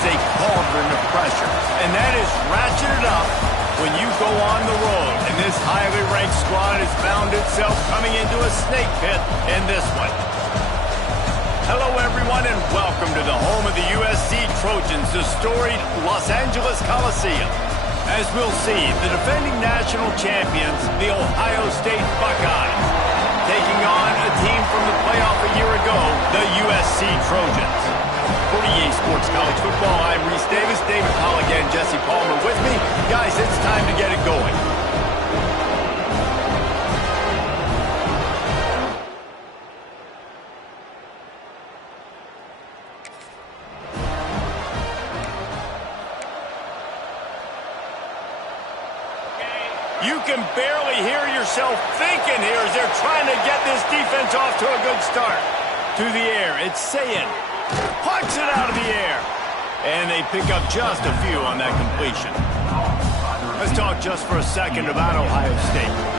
is a cauldron of pressure, and that is ratcheted up when you go on the road. And this highly ranked squad has found itself coming into a snake pit in this one. Hello, everyone, and welcome to the home of the USC Trojans, the storied Los Angeles Coliseum. As we'll see, the defending national champions, the Ohio State Buckeyes, taking on a team from the playoff a year ago, the USC Trojans. For EA Sports College Football, I'm Reese Davis, David Pollock, and Jesse Palmer with me. Guys, it's time to get it going. You can barely hear yourself thinking here as they're trying to get this defense off to a good start. To the air, it's Sayin. Punch it out of the air. And they pick up just a few on that completion. Let's talk just for a second about Ohio State.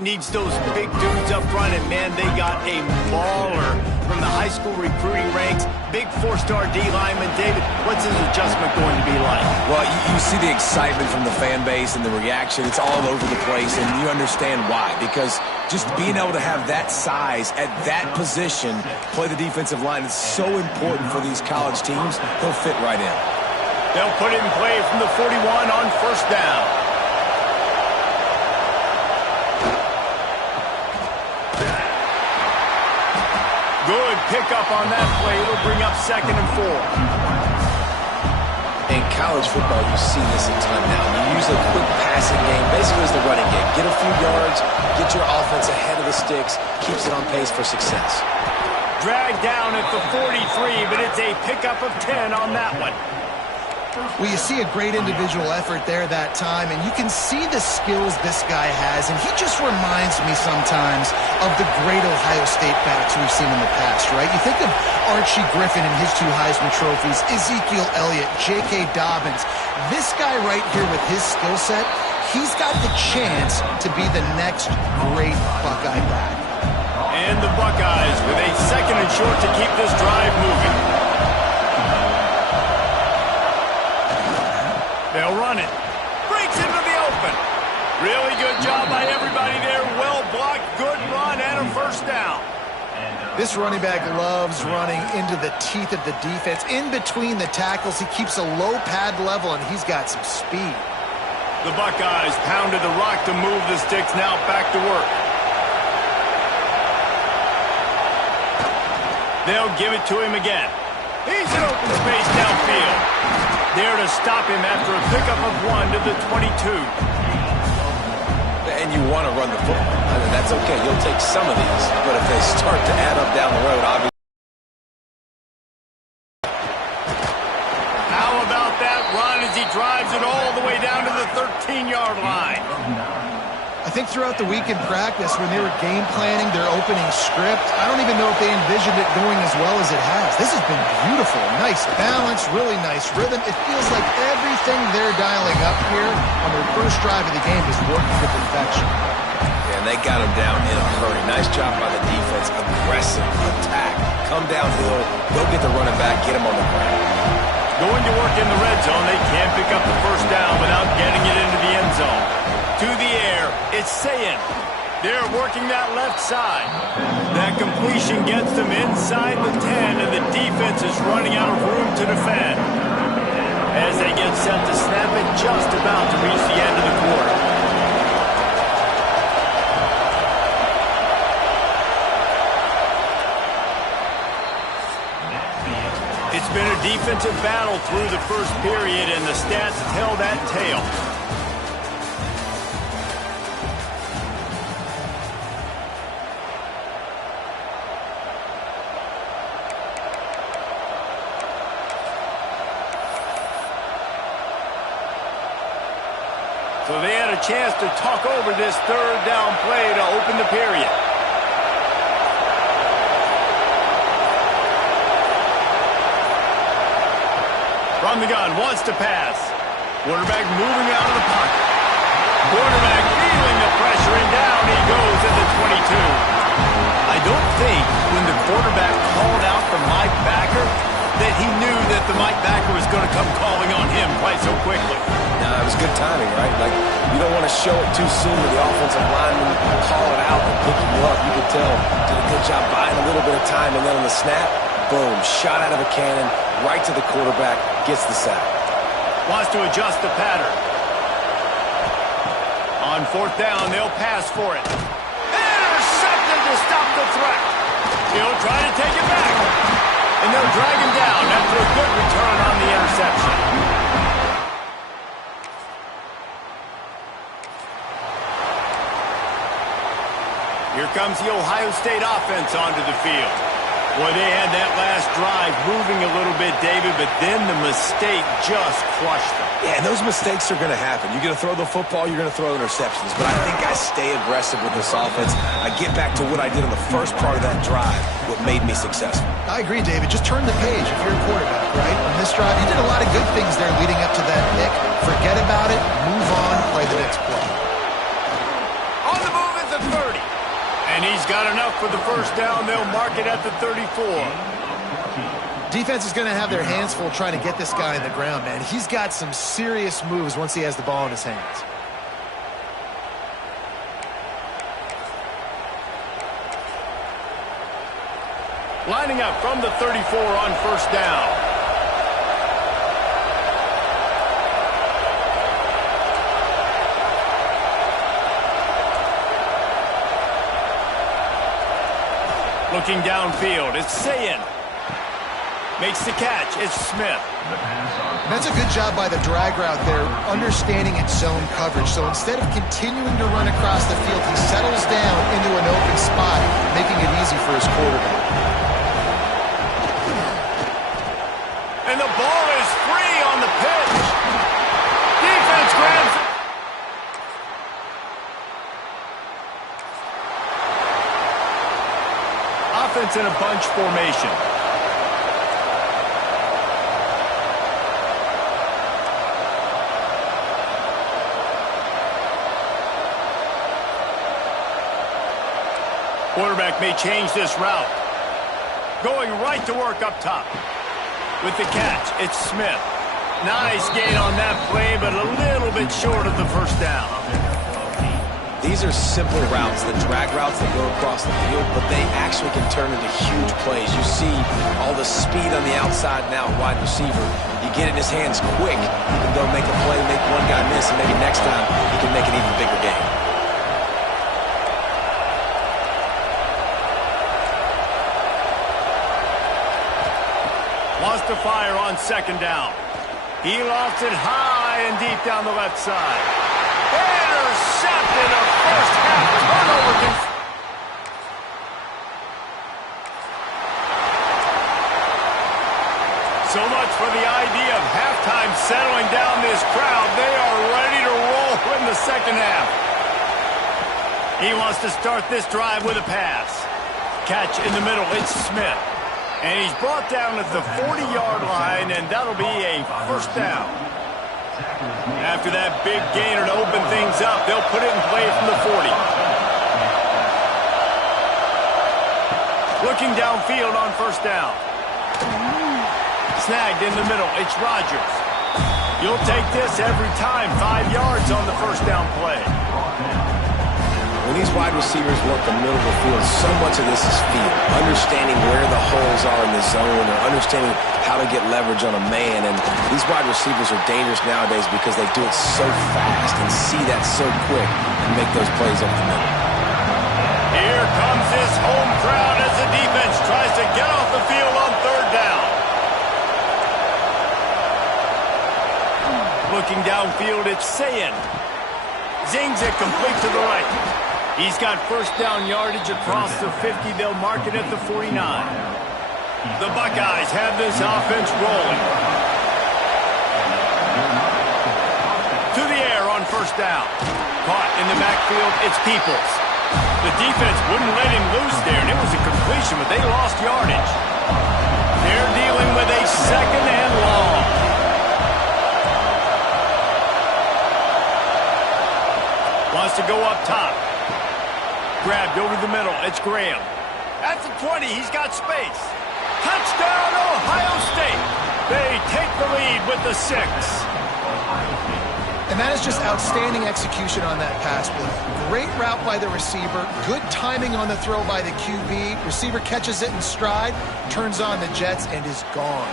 Needs those big dudes up front, and man, they got a mauler from the high school recruiting ranks. Big four-star D lineman. David, what's his adjustment going to be like? Well, you see the excitement from the fan base and the reaction. It's all over the place, and you understand why. Because just being able to have that size at that position, play the defensive line, is so important for these college teams. He'll fit right in. They'll put it in play from the 41 on first down. Good pickup on that play. It'll bring up 2nd and 4. In college football, you see this a ton now. You use a quick passing game, basically as the running game. Get a few yards, get your offense ahead of the sticks, keeps it on pace for success. Dragged down at the 43, but it's a pickup of 10 on that one. Well, you see a great individual effort there that time, and you can see the skills this guy has, and he just reminds me sometimes of the great Ohio State backs we've seen in the past, right? You think of Archie Griffin and his 2 Heisman trophies, Ezekiel Elliott, J.K. Dobbins. This guy right here with his skill set, he's got the chance to be the next great Buckeye back. And the Buckeyes with a 2nd and short to keep this drive moving. They'll run it. Breaks into the open. Really good job by everybody there. Well blocked, good run, and a first down. This running back loves running into the teeth of the defense. In between the tackles, he keeps a low pad level, and he's got some speed. The Buckeyes pounded the rock to move the sticks, now back to work. They'll give it to him again. He's in open space downfield. There to stop him after a pickup of 1 to the 22. And you want to run the football. I mean, that's okay. You'll take some of these. But if they start to add up down the road, obviously. How about that run as he drives it all the way down to the 13-yard line? I think throughout the week in practice, when they were game planning their opening script, I don't even know if they envisioned it going as well as it has. This has been beautiful. Nice balance, really nice rhythm. It feels like everything they're dialing up here on their first drive of the game is working to perfection. And they got him down in a hurry. Nice job by the defense. Aggressive attack. Come downhill. Go get the running back. Get him on the ground. Going to work in the red zone, they can't pick up the first down without getting it into the end zone. To the air, it's Sayin. They're working that left side. That completion gets them inside the 10, and the defense is running out of room to defend. As they get set to snap it, just about to reach the end of the quarter. It's been a defensive battle through the first period, and the stats tell that tale. So they had a chance to talk over this third down play to open the period. From the gun, wants to pass. Quarterback moving out of the pocket. Quarterback feeling the pressure, and down he goes at the 22. I don't think when the quarterback called out the Mike backer that he knew that the Mike backer was going to come calling on him quite so quickly. No, it was good timing, right? Like, you don't want to show it too soon to the offensive lineman, call it out and pick you up. You could tell, did a good job buying a little bit of time, and then on the snap, boom, shot out of a cannon, right to the quarterback, gets the sack. Wants to adjust the pattern. On fourth down, they'll pass for it. Intercepted to stop the threat. He'll try to take it back. And they'll drag him down after a good return on the interception. Here comes the Ohio State offense onto the field. Boy, they had that last drive moving a little bit, David, but then the mistake just crushed them. Yeah, and those mistakes are going to happen. You're going to throw the football, you're going to throw interceptions. But I think I stay aggressive with this offense. I get back to what I did on the first part of that drive, what made me successful. I agree, David. Just turn the page if you're a quarterback, right? On this drive, you did a lot of good things there leading up to that pick. Forget about it, move on, play the next play. On the move at the 30. And he's got enough for the first down. They'll mark it at the 34. Defense is going to have their hands full trying to get this guy in the ground, man. He's got some serious moves once he has the ball in his hands. Lining up from the 34 on first down. Looking downfield, it's Sayin. Makes the catch, it's Smith. That's a good job by the drag route there, understanding its zone coverage. So instead of continuing to run across the field, he settles down into an open spot, making it easy for his quarterback. And the ball is free on the pitch. Defense grabs it. Offense in a bunch formation. Quarterback may change this route. Going right to work up top. With the catch, it's Smith. Nice gain on that play, but a little bit short of the first down. These are simple routes, the drag routes that go across the field, but they actually can turn into huge plays. You see all the speed on the outside now, wide receiver. You get in his hands quick, you can go make a play, make one guy miss, and maybe next time bigger game. Wants to fire on second down. He lofts it high and deep down the left side. Intercepted, a first half turnover. So much for the idea of halftime settling down this crowd. They are ready to roll in the second half. He wants to start this drive with a pass. Catch in the middle, it's Smith. And he's brought down at the 40-yard line, and that'll be a first down. After that big gainer to open things up, they'll put it in play from the 40. Looking downfield on first down. Snagged in the middle, it's Rodgers. You'll take this every time, 5 yards on the first down play. When these wide receivers work the middle of the field, so much of this is feel. Understanding where the holes are in the zone or understanding how to get leverage on a man. And these wide receivers are dangerous nowadays because they do it so fast and see that so quick and make those plays up the middle. Here comes this home crowd as the defense tries to get off the field on third down. Looking downfield, it's Sayin. Zings it complete to the right. He's got first down yardage across the 50. They'll mark it at the 49. The Buckeyes have this offense rolling. To the air on first down. Caught in the backfield, it's Peoples. The defense wouldn't let him loose there, and it was a completion, but they lost yardage. They're dealing with a second and long. Wants to go up top. Grabbed over the middle. It's Graham. At the 20, he's got space. Touchdown, Ohio State. They take the lead with the 6. And that is just outstanding execution on that pass play. Great route by the receiver. Good timing on the throw by the QB. Receiver catches it in stride, turns on the jets, and is gone.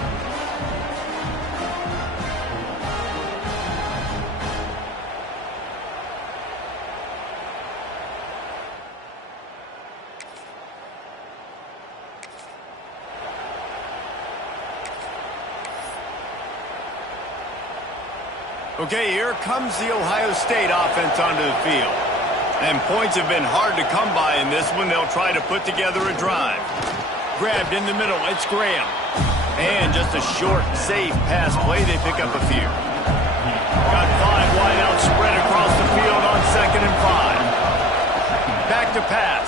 Okay, here comes the Ohio State offense onto the field. And points have been hard to come by in this one. They'll try to put together a drive. Grabbed in the middle, it's Graham. And just a short, safe pass play. They pick up a few. Got 5 wide out spread across the field on second and 5. Back to pass.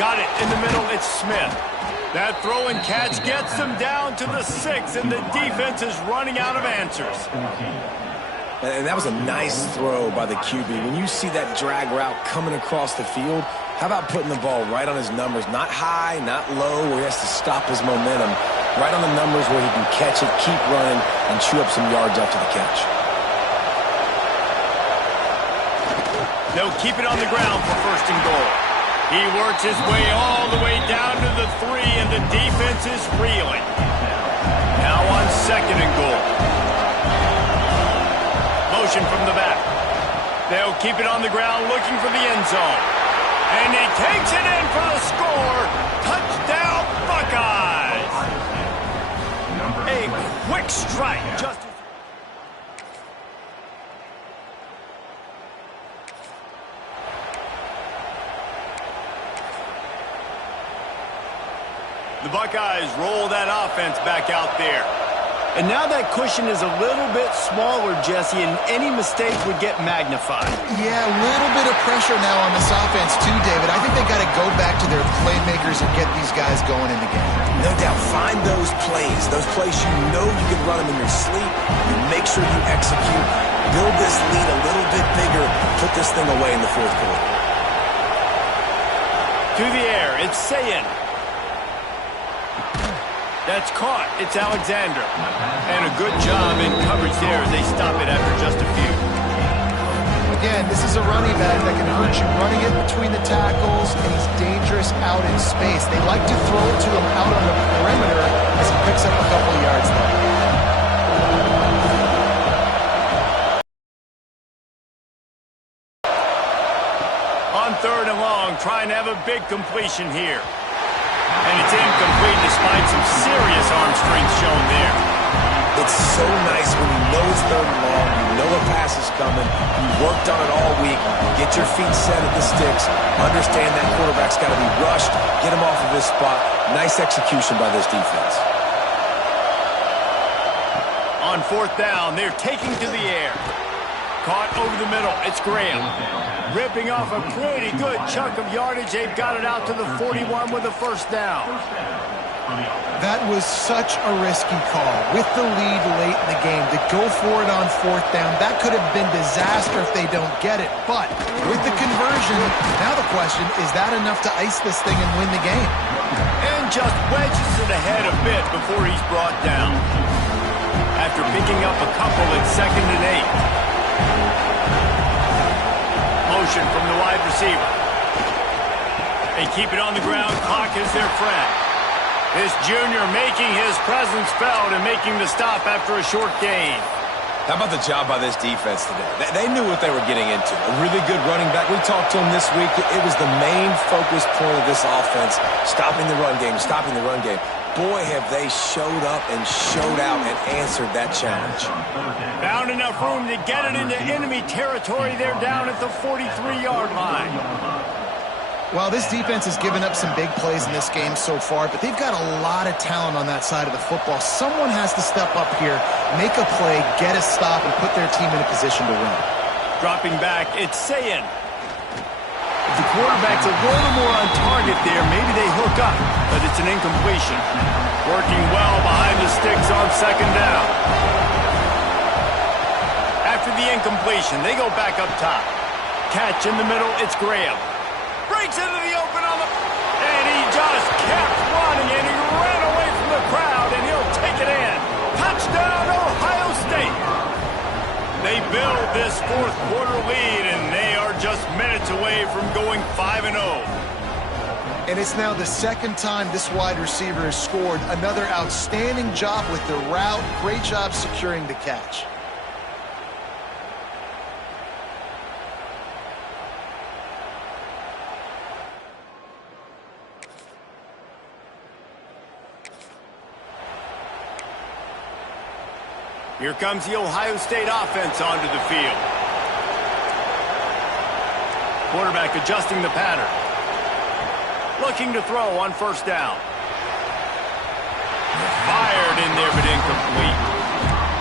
Got it in the middle, it's Smith. That throw and catch gets them down to the 6, and the defense is running out of answers. And that was a nice throw by the QB. When you see that drag route coming across the field, how about putting the ball right on his numbers? Not high, not low, where he has to stop his momentum. Right on the numbers where he can catch it, keep running, and chew up some yards after the catch. They'll keep it on the ground for first and goal. He works his way all the way down to the 3, and the defense is reeling. Now on second and goal. Motion from the back. They'll keep it on the ground looking for the end zone. And he takes it in for the score. Touchdown, Buckeyes! A quick strike. Just the Buckeyes roll that offense back out there. And now that cushion is a little bit smaller, Jesse, and any mistake would get magnified. Yeah, a little bit of pressure now on this offense too, David. I think they got to go back to their playmakers and get these guys going in the game. No doubt. Find those plays you know you can run them in your sleep. You make sure you execute. Build this lead a little bit bigger. Put this thing away in the fourth quarter. To the air, it's Sayin. That's caught. It's Alexander. And a good job in coverage there as they stop it after just a few. Again, this is a running back that can hurt you running it between the tackles, and he's dangerous out in space. They like to throw it to him out on the perimeter as he picks up a couple of yards there. trying to have a big completion here. And it's incomplete despite some serious arm strength shown there. It's so nice when you know it's third and long, you know a pass is coming, you worked on it all week, get your feet set at the sticks, understand that quarterback's got to be rushed, get him off of this spot. Nice execution by this defense. On fourth down, they're taking to the air. Caught over the middle. It's Graham. Ripping off a pretty good chunk of yardage. They've got it out to the 41 with a first down. That was such a risky call. With the lead late in the game, to go for it on fourth down, that could have been disaster if they don't get it. But with the conversion, now the question, is that enough to ice this thing and win the game? And just wedges it ahead a bit before he's brought down. After picking up a couple at 2nd and 8. Motion from the wide receiver. They keep it on the ground. Clock is their friend. This junior making his presence felt and making the stop after a short gain. How about the job by this defense today? They knew what they were getting into. A really good running back. We talked to him this week. It was the main focus point of this offense, stopping the run game, stopping the run game. Boy, have they showed up and showed out and answered that challenge. Found enough room to get it into enemy territory. They're down at the 43-yard line. Well, this defense has given up some big plays in this game so far, but they've got a lot of talent on that side of the football. Someone has to step up here, make a play, get a stop, and put their team in a position to win. Dropping back, it's Sayin. If the quarterback's a little more on target there, maybe they hook up, but it's an incompletion. Working well behind the sticks on 2nd down. After the incompletion, they go back up top. Catch in the middle, it's Graham. Breaks into the open on the... And he just kept running, and he ran away from the crowd, and he'll take it in. Touchdown, Ohio State. They build this fourth quarter lead, and they are just minutes away from going 5-0. And it's now the second time this wide receiver has scored. Another outstanding job with the route. Great job securing the catch. Here comes the Ohio State offense onto the field. Quarterback adjusting the pattern. Looking to throw on first down. Fired in there, but incomplete.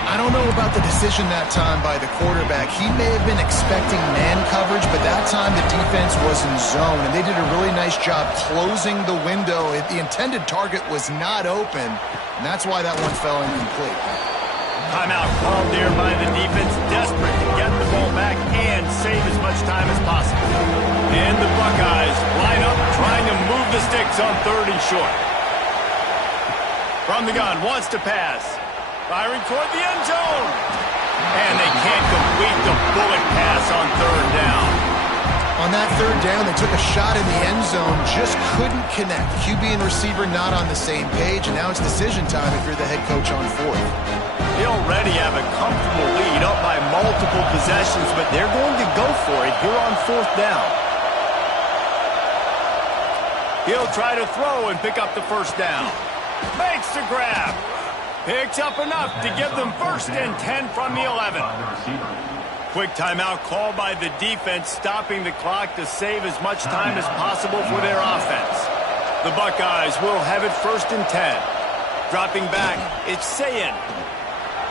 I don't know about the decision that time by the quarterback. He may have been expecting man coverage, but that time the defense was in zone, and they did a really nice job closing the window. The intended target was not open, and that's why that one fell incomplete. Timeout called there by the defense, desperate to get the ball back and save as much time as possible. And the Buckeyes line up, trying to move the sticks on 3rd and short. From the gun, wants to pass. Firing toward the end zone. And they can't complete the bullet pass on 3rd down. On that 3rd down, they took a shot in the end zone, just couldn't connect. QB and receiver not on the same page, and now it's decision time if you're the head coach on 4th. They already have a comfortable lead up by multiple possessions, but they're going to go for it here on 4th down. He'll try to throw and pick up the first down. Makes the grab. Picks up enough to give them 1st and 10 from the 11. Quick timeout called by the defense, stopping the clock to save as much time as possible for their offense. The Buckeyes will have it 1st and 10. Dropping back, it's Sayin.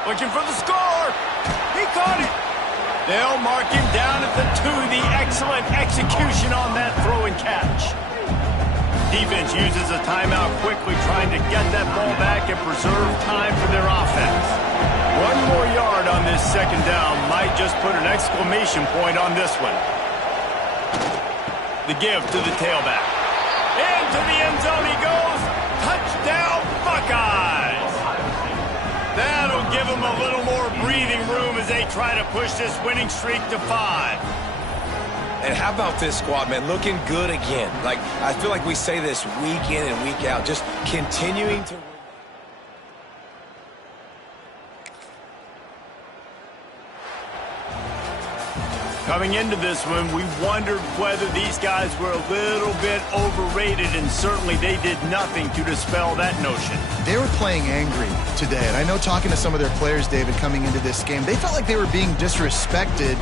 Looking for the score. He caught it. They'll mark him down at the 2. The excellent execution on that throw and catch. Defense uses a timeout quickly, trying to get that ball back and preserve time for their offense. 1 more yard on this 2nd down might just put an exclamation point on this one. The give to the tailback. Into the end zone he goes. Touchdown, Buckeyes. That'll give them a little more breathing room as they try to push this winning streak to 5. And how about this squad, man? Looking good again. Like, I feel like we say this week in and week out, just continuing to... Coming into this one, we wondered whether these guys were a little bit overrated, and certainly they did nothing to dispel that notion. They were playing angry today, and I know talking to some of their players, David, coming into this game, they felt like they were being disrespected.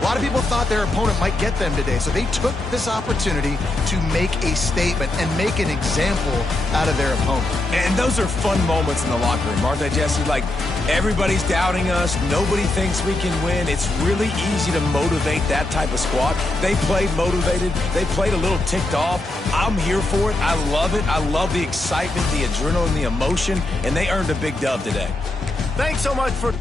A lot of people thought their opponent might get them today, so they took this opportunity to make a statement and make an example out of their opponent. And those are fun moments in the locker room, aren't they, Jesse? Like, everybody's doubting us. Nobody thinks we can win. It's really easy to motivate that type of squad. They played motivated. They played a little ticked off. I'm here for it. I love it. I love the excitement, the adrenaline, the emotion, and they earned a big dub today. Thanks so much for